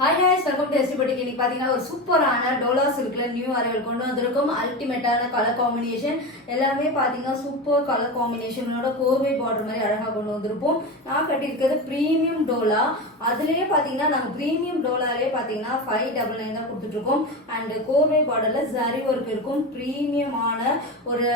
Hi guys, welcome to ST Boutique. இன்னைக்கு பாத்தீங்கன்னா ஒரு சூப்பரான டோலா சில்க்ல நியூ அரைவல் கொண்டு வந்திருக்கும். அல்டிமேட்டான கலர் காம்பினேஷன் எல்லாமே பாத்தீங்கன்னா சூப்பர் கலர் காம்பினேஷனோட கோர்வை பார்டர் மாதிரி அழகா கொண்டு வந்திருப்போம். நான் கட்டியிருக்கிறது பிரீமியம் டோலா. அதுலயே பாத்தீங்கன்னா நாங்க பிரீமியம் டோலாலே பாத்தீங்கன்னா 599 தான் கொடுத்துட்டு இருக்கோம். அண்ட் கோர்வை பார்டர்ல ஜரி ஒர்க் இருக்கும். பிரீமியமான ஒரு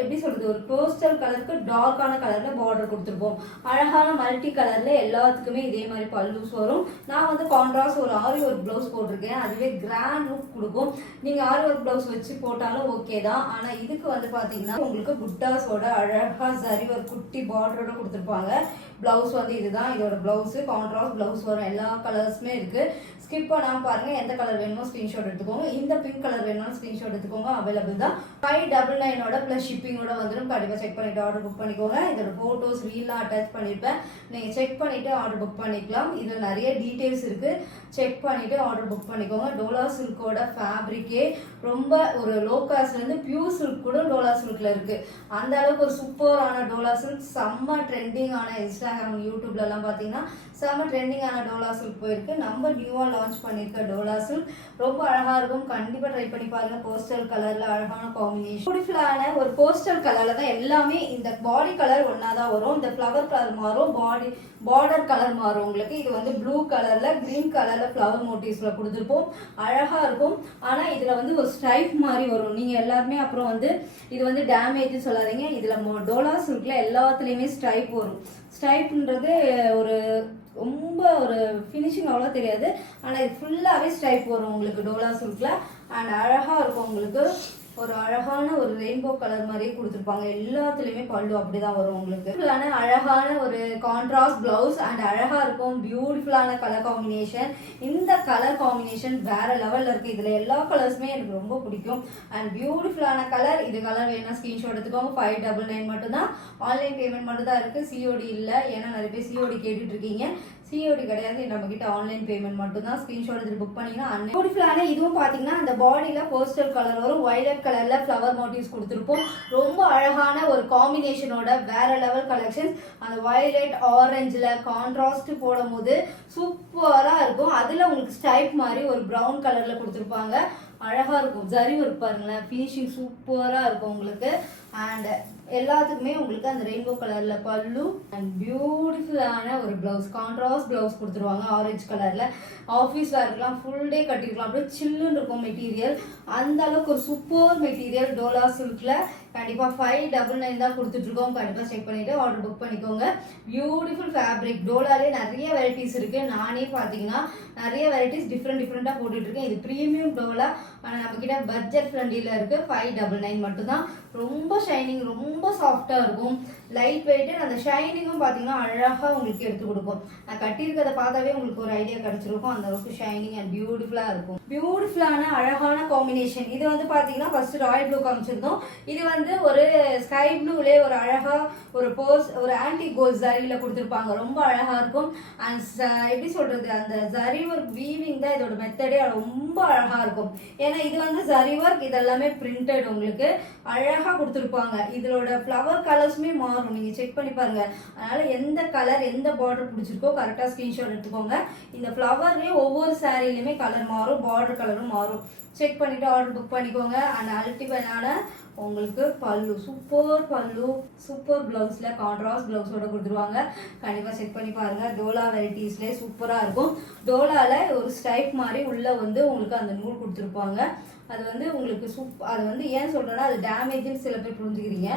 எப்படி சொல்றது ஒரு போஸ்டல் கலருக்கு டார்க்கான கலர்ல பார்டர் கொடுத்துருப்போம். அழகான மல்டி கலர்ல எல்லாத்துக்குமே இதே மாதிரி பல்லூஸ் வரும். நான் வந்து கான்ட்ராஸ்ட் ஒரு ஆரி ஒர்க் பிளவுஸ் போட்டிருக்கேன். அதுவே கிராண்ட் லுக் கொடுக்கும். நீங்க ஆரி ஒர்க் பிளவுஸ் வச்சு போட்டாலும் ஓகே தான். ஆனா இதுக்கு வந்து பாத்தீங்கன்னா உங்களுக்கு புட்டாஸோட அழகா ஜரி ஒரு குட்டி பார்டரோட கொடுத்துருப்பாங்க. பிளவுஸ் வந்து இதுதான் இதோட பிளவுஸ். கான்ட்ராஸ்ட் பிளவுஸ் வரும். எல்லா கலர்ஸுமே இருக்கு. ஸ்கிப் பண்ணாம பாருங்க. எந்த கலர் வேணுமோ ஸ்கிரீன்ஷாட் எடுத்துக்கோங்க. இந்த பிங்க் கலர் வேணும்னா ஸ்கிரீன்ஷாட் எடுத்துக்கோங்க. அவைலபிள் தான். 599 பிளஸ் ஷிப்பிங்கோட வந்துடும். கண்டிப்பா செக் பண்ணிட்டு ஆர்டர் புக் பண்ணிக்கோங்க. இதோட போட்டோஸ் ரீல்லாம் அட்டாச் பண்ணிருப்பேன். நீங்க செக் பண்ணிட்டு ஆர்டர் புக் பண்ணிக்கலாம். இதுல நிறைய டீடைல்ஸ் இருக்கு. செக் பண்ணிட்டு ஆர்டர் புக் பண்ணிக்கோங்க. டோலா சில்கோட ஃபேப்ரிக்கே ரொம்ப ஒரு லோ காஸ்ட்ல இருந்து பியூர் சில்க் கூட டோலா சில்க்ல இருக்கு. அந்த அளவுக்கு ஒரு சூப்பரான டோலா சில்க். செம்ம ட்ரெண்டிங்கான இன்ஸ்டாகிராம் யூடியூப்ல எல்லாம் பாத்தீங்கன்னா செம்ம ட்ரெண்டிங்கான டோலா சில்க் போயிருக்கு. நம்ம நியூவா லான்ச் பண்ணிருக்க டோலா சில்க் ரொம்ப அழகா இருக்கும். கண்டிப்பா ட்ரை பண்ணி பாருங்க. போஸ்டல் கலர்ல அழகான காம்பினேஷன். பியூட்டிஃபுல்லான ஒரு போஸ்டல் கலர்ல தான் எல்லாமே. இந்த பாடி கலர் ஒன்னாதான் வரும். இந்த ஃப்ளவர் கலர் மாறும். பார்டர் கலர் மாறும். உங்களுக்கு இது வந்து ப்ளூ கலர்ல கிரீன் கலர்ல ஃப்ளவர் மோட்டிவ்ஸ்ல கொடுத்துருப்போம். அழகா இருக்கும். ஆனா இதுல வந்து ஒரு ஸ்ட்ரைப் மாதிரி வரும். நீங்க எல்லாருமே அப்புறம் வந்து இது வந்து டேமேஜ் சொல்லாதீங்க. இதுல டோலா சில்க்ல எல்லாத்துலயுமே ஸ்ட்ரைப் வரும். ஸ்ட்ரைப்ன்றது ஒரு ரொம்ப ஒரு ஃபினிஷிங் அவ்வளோ தெரியாது. ஆனால் இது ஃபுல்லாகவே ஸ்ட்ரைப் வரும் உங்களுக்கு டோலா சில்க்ல. அண்ட் அழகாக இருக்கும். உங்களுக்கு ஒரு அழகான ஒரு ரெயின்போ கலர் மாதிரியே கொடுத்துருப்பாங்க. எல்லாத்துலயுமே பல்லு அப்படிதான் வரும். உங்களுக்கு அழகான ஒரு கான்ட்ராஸ்ட் பிளவுஸ் அண்ட் அழகா இருக்கும். பியூட்டிஃபுல்லான கலர் காம்பினேஷன். இந்த கலர் காம்பினேஷன் வேற லெவல்ல இருக்கு. இதுல எல்லா கலர்ஸுமே எனக்கு ரொம்ப பிடிக்கும். அண்ட் பியூட்டிஃபுல்லான கலர். இது கலர் வேணா ஸ்கிரீன்ஷாட் எடுத்துக்கோங்க. 599 மட்டும் தான். ஆன்லைன் பேமெண்ட் மட்டும் தான் இருக்கு. சிஓடி இல்லை. ஏன்னா நிறைய பேர் சிஓடி கேட்டுட்டு இருக்கீங்க. சிஓடி கிடையாது. நம்ம கிட்ட ஆன்லைன் பேமெண்ட் மட்டும் தான். ஸ்கிரீன்ஷாட் எடுத்து புக் பண்ணீங்கன்னா பியூட்டிஃபுல்லான இதுவும் பாத்தீங்கன்னா அந்த பாடியில போஸ்டல் கலர் வரும். வயலட் கலர்ல ஃப்ளவர் மோட்டிவ்ஸ் கொடுத்துருப்போம். ரொம்ப அழகான ஒரு காம்பினேஷனோட வேற லெவல் கலெக்ஷன். அந்த வயலட் ஆரஞ்சுல கான்ட்ராஸ்ட் போடும் போது சூப்பரா இருக்கும். அதுல உங்களுக்கு ஸ்டைப் மாதிரி ஒரு ப்ரௌன் கலர்ல கொடுத்துருப்பாங்க. அழகா இருக்கும். ஜரி ஒர்க் பாருங்களேன். ஃபினிஷிங் சூப்பரா இருக்கும் உங்களுக்கு. அண்ட் எல்லாத்துக்குமே உங்களுக்கு அந்த ரெயின்போ கலர்ல பல்லு அண்ட் பியூட்டிஃபுல்லான ஒரு பிளவுஸ். கான்ட்ராஸ்ட் பிளவுஸ் கொடுத்துருவாங்க. ஆரஞ்சு கலர்ல. ஆஃபீஸ் வேர்க்கெல்லாம் ஃபுல் டே கட்டிருக்கலாம். அப்படியே சில்லுன்னு இருக்கும் மெட்டீரியல். அந்த அளவுக்கு ஒரு சூப்பர் மெட்டீரியல் டோலா சில்க்ல. கண்டிப்பா 599 தான் கொடுத்துட்டு இருக்கோம். கண்டிப்பா செக் பண்ணிட்டு ஆர்டர் புக் பண்ணிக்கோங்க. Beautiful fabric. டோலாலே நிறைய வெரைட்டிஸ் இருக்கு. நானே பாத்தீங்கன்னா நிறைய வெரைட்டிஸ் டிஃப்ரெண்டா போட்டுட்டு இருக்கேன். இது பிரீமியம் டோலா. ஆனா நம்ம கிட்ட பட்ஜெட் ஃப்ரெண்ட்லில இருக்கு. 599 மட்டும் தான். ரொம்ப ஷைனிங் ரொம்ப சாஃப்டா இருக்கும். Light weight. அந்த ஷைனிங்கும் பாத்தீங்கன்னா அழகா உங்களுக்கு எடுத்து கொடுக்கும். நான் கட்டியிருக்கிறத பார்த்தாவே உங்களுக்கு ஒரு ஐடியா கிடைச்சிருக்கும். அந்த அளவுக்கு ஷைனிங் அண்ட் பியூட்டிஃபுல்லா இருக்கும். பியூட்டிஃபுல்லான அழகான காம்பினேஷன். இது வந்து பாத்தீங்கன்னா ஃபர்ஸ்ட் ராயல் ப்ளூ காமிச்சிருந்தோம். இது வந்து ஒரு ஸ்கை ப்ளூலே ஒரு அழகா ஒரு ஆன்டி கோல்ட் ஜரியில கொடுத்துருப்பாங்க. ரொம்ப அழகா இருக்கும். அண்ட் எப்படி சொல்றது அந்த ஜரி ஒர்க் வீவிங் தான் இதோட மெத்தடே. ரொம்ப அழகா இருக்கும். ஏன்னா இது வந்து ஜரி ஒர்க். இதெல்லாமே பிரிண்டட். உங்களுக்கு அழகா கொடுத்துருப்பாங்க. இதோட ஃப்ளவர் கலர்ஸுமே மாறும். நீங்க செக் பண்ணி பாருங்க. அதனால எந்த கலர் எந்த பார்டர் பிடிச்சிருக்கோ கரெக்டா ஸ்கிரீன்ஷாட் எடுத்துக்கோங்க. இந்த ஃப்ளவர்லயே ஒவ்வொரு சாரிலையுமே கலர் மாறும். பார்டர் கலரும் மாறும். செக் பண்ணிட்டு ஆர்டர் புக் பண்ணிக்கோங்க. அண்ட் அல்டிமேட்டான உங்களுக்கு பல்லு சூப்பர் பல்லு சூப்பர் பிளவுஸ்ல கான்ட்ராஸ்ட் பிளவுஸோட கொடுத்துருவாங்க. கண்டிப்பா செக் பண்ணி பாருங்க. டோலா வெரைட்டிஸ்ல சூப்பரா இருக்கும். டோலால ஒரு ஸ்டைப் மாதிரி உள்ள வந்து உங்களுக்கு அந்த நூல் கொடுத்துருப்பாங்க. அது வந்து உங்களுக்கு அது வந்து ஏன் சொல்றேன்னா அது டேமேஜ்னு சில பேர் புரிஞ்சுக்கிறீங்க.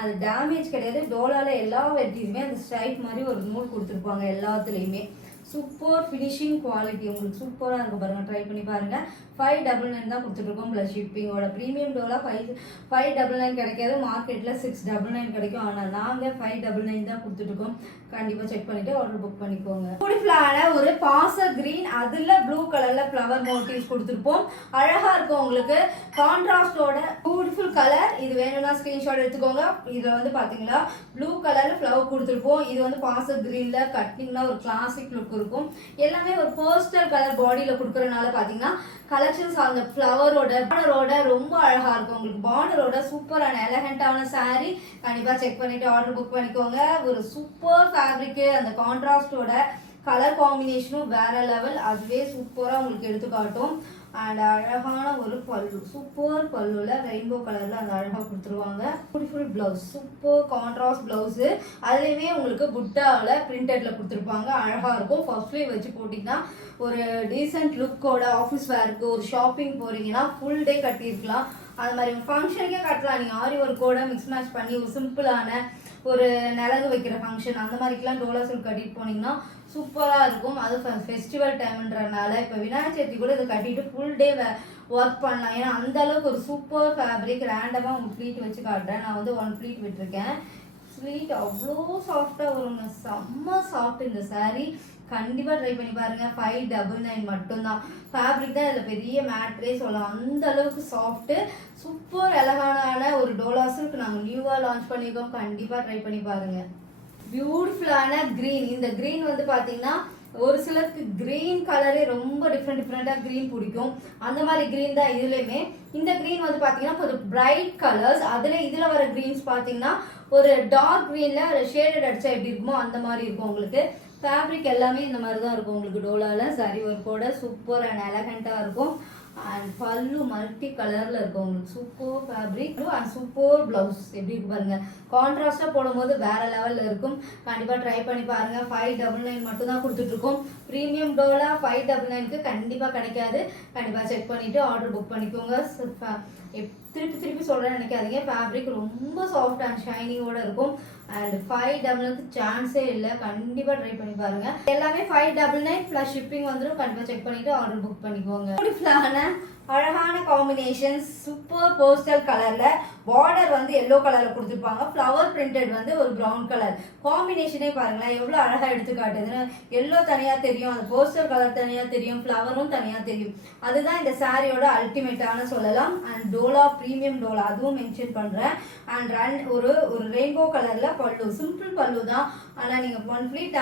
அது டேமேஜ் கிடையாது. டோலால எல்லா வெரைட்டிஸுமே அந்த ஸ்டைப் மாதிரி ஒரு நூல் கொடுத்துருப்பாங்க. எல்லாத்துலயுமே சூப்பர் ஃபினிஷிங் குவாலிட்டி. உங்களுக்கு சூப்பரா இருக்கும் பாருங்க. ட்ரை பண்ணி பாருங்க. 599 தான் கொடுத்துட்டு இருக்கோம் பிளஸ் ஷிப்பிங்கோட. பிரீமியம் டோலா 599 கிடைக்காது. மார்க்கெட்ல 699 கிடைக்கும். ஆனா நாங்க 599 தான் கொடுத்துட்டு இருக்கோம். கண்டிப்பா செக் பண்ணிட்டு ஆர்டர் புக் பண்ணிக்கோங்க. பியூட்டிஃபுல்லான ஒரு பாசல் கிரீன். அதுல ப்ளூ கலர்ல ஃப்ளவர் மோட்டிவ்ஸ் கொடுத்துருப்போம். அழகா இருக்கும் உங்களுக்கு. கான்ட்ராஸ்டோட பியூட்டிஃபுல் கலர். இது வேணும்னா ஸ்கிரீன்ஷாட் எடுத்துக்கோங்க. இதுல வந்து பாத்தீங்களா ப்ளூ கலர்ல ஃப்ளவர் கொடுத்துருப்போம். இது வந்து பாசல் கிரீன்ல கட்டிங்னா ஒரு கிளாசிக் லுக் இருக்கும். எல்லாமே ஒரு போஸ்டல் கலர் பாடியில கொடுக்கறதுனால பாத்தீங்கன்னா கலெக்ஷன்ஸ் அந்த ஃப்ளவரோட பார்டரோட ரொம்ப அழகா இருக்கும். உங்களுக்கு பார்டரோட சூப்பரான எலகண்டான சாரி. கண்டிப்பா செக் பண்ணிட்டு ஆர்டர் புக் பண்ணிக்கோங்க. ஒரு சூப்பர் ஃபேப்ரிக். அந்த கான்ட்ராஸ்டோட கலர் காம்பினேஷனும் வேற லெவல், அதுவே சூப்பராக உங்களுக்கு எடுத்து காட்டும். அண்ட் அழகான ஒரு பல்லு, சூப்பர் பல்லுல ரெயின்போ கலர்ல அந்த அழகாக கொடுத்துருவாங்க. Beautiful blouse, super contrast blouse, அதுலேயுமே உங்களுக்கு புட்டாவில் பிரிண்டட்ல கொடுத்துருப்பாங்க. அழகாக இருக்கும். ஃபர்ஸ்ட் ஸ்லீவ் வச்சு போட்டிங்கன்னா ஒரு டீசென்ட் லுக்கோட ஆஃபீஸ் வேருக்கு ஒரு ஷாப்பிங் போகிறீங்கன்னா ஃபுல் டே கட்டியிருக்கலாம். அது மாதிரி ஃபங்க்ஷனுக்கே கட்டலாம். நீங்கள் ஆரி ஒர்க்கோட மிக்ஸ் மேட்ச் பண்ணி ஒரு சிம்பிளான ஒரு நிலங்கு வைக்கிற ஃபங்க்ஷன் அந்த மாதிரிக்கெலாம் டோலா சில்க் கட்டிட்டு போனீங்கன்னா சூப்பராக இருக்கும். அது ஃபெஸ்டிவல் டைம்ன்றனால இப்போ விநாயகர் சதுர்த்தி கூட இதை கட்டிட்டு ஃபுல் டே ஒர்க் பண்ணலாம். ஏன்னா அந்த அளவுக்கு ஒரு சூப்பர் ஃபேப்ரிக். ரேண்டமாக உங்களுக்கு ஃப்ளீட் வச்சு காட்டுறேன். நான் வந்து 1 ஃப்ளீட் விட்டுருக்கேன். ஸ்லீட் அவ்வளோ சாஃப்டாக வருங்க, செம்ம சாஃப்ட் இந்த சாரீ. கண்டிப்பாக ட்ரை பண்ணி பாருங்கள். 599 மட்டும்தான். ஃபேப்ரிக் தான் இதில் பெரிய மேட்ரே சொல்லலாம், அந்த அளவுக்கு சாஃப்ட்டு. சூப்பர் அழகான ஒரு டோலா சில்க் நாங்கள் நியூவாக லான்ச் பண்ணியிருக்கோம். கண்டிப்பாக ட்ரை பண்ணி பாருங்கள். பியூட்டிஃபுல்லான க்ரீன். இந்த க்ரீன் வந்து பார்த்தீங்கன்னா ஒரு சிலருக்கு கிரீன் கலரே ரொம்ப டிஃப்ரெண்டாக க்ரீன் பிடிக்கும். அந்த மாதிரி க்ரீன் தான் இதுலேயுமே. இந்த க்ரீன் வந்து பார்த்தீங்கன்னா கொஞ்சம் பிரைட் கலர்ஸ். இதில் வர க்ரீன்ஸ் பார்த்தீங்கன்னா ஒரு டார்க் க்ரீனில் ஷேடட் அடிச்சா எப்படி இருக்குமோ அந்த மாதிரி இருக்கும் உங்களுக்கு. ஃபேப்ரிக் எல்லாமே இந்த மாதிரி தான் இருக்கும் உங்களுக்கு. டோலாவில் சரி ஒர்க்கோட சூப்பர் அண்ட் எலகண்ட்டாக இருக்கும். அண்ட் பல்லு மல்டி கலரில் இருக்கும் உங்களுக்கு. Super fabric and super blouse எப்படி இருக்கு பாருங்கள். கான்ட்ராஸ்டாக போடும்போது வேறு லெவலில் இருக்கும். கண்டிப்பாக ட்ரை பண்ணி பாருங்கள். 599 மட்டும் தான் கொடுத்துட்ருக்கோம். ப்ரீமியம் டோலா 599க்கு கண்டிப்பாக கிடைக்காது. கண்டிப்பாக செக் பண்ணிவிட்டு ஆர்டர் புக் பண்ணிக்கோங்க. திருப்பி சொல்கிறேன்னு நினைக்காதீங்க. ஃபேப்ரிக் ரொம்ப சாஃப்ட் அண்ட் ஷைனிங்கோடு இருக்கும். அண்ட் 599க்கு சான்ஸே இல்லை. கண்டிப்பாக ட்ரை பண்ணி பாருங்கள். எல்லாமே 599 ப்ளஸ் ஷிப்பிங் வந்துடும். கண்டிப்பாக செக் பண்ணிவிட்டு ஆர்டர் புக் பண்ணிக்கோங்க. பியூட்டிஃபுல்லான அழகான காம்பினேஷன், சூப்பர் போஸ்டல் கலரில் பார்டர் வந்து எல்லோ கலரில் கொடுத்துருப்பாங்க. ஃப்ளவர் பிரிண்டட் வந்து ஒரு ப்ரௌன் கலர். காம்பினேஷனே பாருங்களேன் எவ்வளோ அழகாக எடுத்து காட்டுதுன்னு. எல்லோ தனியாக தெரியும், அந்த போஸ்டல் கலர் தனியாக தெரியும், ஃப்ளவரும் தனியாக தெரியும். அதுதான் இந்த சாரியோட அல்டிமேட்டான சொல்லலாம். அண்ட் டோலா ப்ரீமியம் டோலா அதுவும் மென்ஷன் பண்ணுறேன். அண்ட் ஒரு ரெயின்போ கலரில் பல்லு, சிம்பிள் பல்லு தான். ஆனால் நீங்கள் 1 ஃப்ளீட்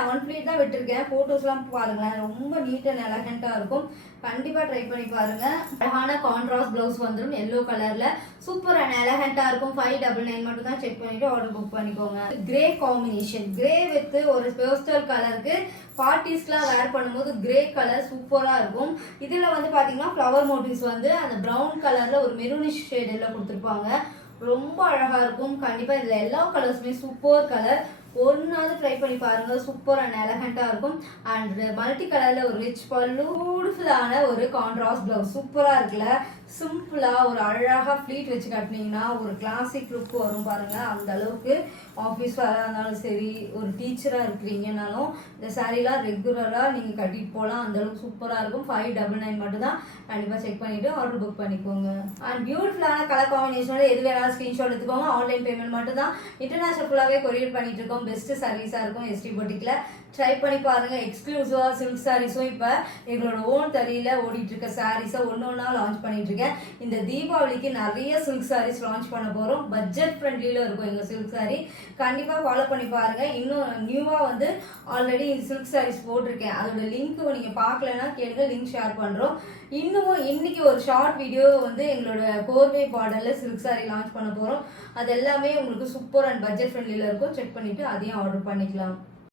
தான் விட்டுருக்கேன். ஃபோட்டோஸ்லாம் பாருங்களேன், ரொம்ப நீட் அண்ட் எலகண்ட்டாக இருக்கும். கண்டிப்பாக ட்ரை பண்ணி பாருங்கள். அழகான கான்ட்ராஸ்ட் ப்ளவுஸ் வந்துடும் எல்லோ கலரில். சூப்பர் அண்ட் எலகண்ட்டாக இருக்கும். 599 மட்டும் தான். செக் பண்ணிவிட்டு ஆர்டர் புக் பண்ணிக்கோங்க. கிரே காம்பினேஷன், கிரே வித் ஒரு பேஸ்டல் கலருக்கு பார்ட்டிஸ்லாம் வேர் பண்ணும்போது கிரே கலர் சூப்பராக இருக்கும். இதில் வந்து பார்த்தீங்கன்னா ஃப்ளவர் மோட்டிவ்ஸ் வந்து அந்த ப்ரௌன் கலரில் ஒரு மெரூனிஷ் ஷேடில் கொடுத்துருப்பாங்க. ரொம்ப அழகாக இருக்கும். கண்டிப்பாக இதில் எல்லா கலர்ஸுமே சூப்பர் கலர். ஒன்றாவது ட்ரை பண்ணி பாருங்கள். சூப்பர் அண்ட் எலகண்ட்டாக இருக்கும். அண்ட் மல்டி கலரில் ஒரு ரிச் பல்லு, பியூட்டிஃபுல்லான ஒரு கான்ட்ராஸ்ட் ப்ளவுஸ். சூப்பராக இருக்குல்ல. சிம்பிளாக ஒரு அழகாக ஃப்ளீட் வச்சு கட்டினீங்கன்னா ஒரு கிளாசிக் லுக் வரும் பாருங்கள். அந்த அளவுக்கு ஆஃபீஸ் வேறாக இருந்தாலும் சரி, ஒரு டீச்சராக இருக்கிறீங்கனாலும் இந்த சாரீலாம் ரெகுலராக நீங்கள் கட்டிட்டு போகலாம். அந்தளவுக்கு சூப்பராக இருக்கும். 599 மட்டும் தான். கண்டிப்பாக செக் பண்ணிவிட்டு ஆர்டர் புக் பண்ணிக்கோங்க. அண்ட் பியூட்டிஃபுல்லான கலர் காம்பினேஷனோட எது வேணாலும் ஸ்க்ரீன்ஷாட் எடுத்துக்கோங்க. ஆன்லைன் பேமெண்ட் மட்டும் தான். இன்டர்நேஷனல் ஃபுல்லாகவே கொரியர் பண்ணிட்டு இருக்கோம். பெஸ்ட் சர்வீஸாக இருக்கும் எஸ்டி பொட்டிக்ல. ட்ரை பண்ணி பாருங்கள். எக்ஸ்க்ளூசிவாக சில்க் சாரீஸும் இப்போ எங்களோட ஓன் தறியில் ஓடிட்டு இருக்க சாரீஸை ஒன்றா லான்ச் பண்ணிட்டு இருக்கேன். இந்த தீபாவளிக்கு நிறைய சில்க் சாரீஸ் லான்ச் பண்ண போகிறோம். பட்ஜெட் ஃப்ரெண்ட்லியில் இருக்கும் எங்கள் சில்க் சாரீ. கண்டிப்பாக ஃபாலோ பண்ணி பாருங்கள். இன்னும் நியூவாக வந்து ஆல்ரெடி சில்க் சாரீஸ் போட்டிருக்கேன். அதோட லிங்க் நீங்கள் பார்க்கலன்னா கேளுங்க, லிங்க் ஷேர் பண்ணுறோம். இன்னும் இன்னைக்கு ஒரு ஷார்ட் வீடியோ வந்து எங்களோட கோர்வே பார்டரில் சில்க் சாரீ லான்ச் பண்ண போகிறோம். அது எல்லாமே உங்களுக்கு சூப்பர் அண்ட் பட்ஜெட் ஃப்ரெண்ட்லியில் இருக்கும். செக் பண்ணிவிட்டு அதையும் ஆர்டர் பண்ணிக்கலாம்.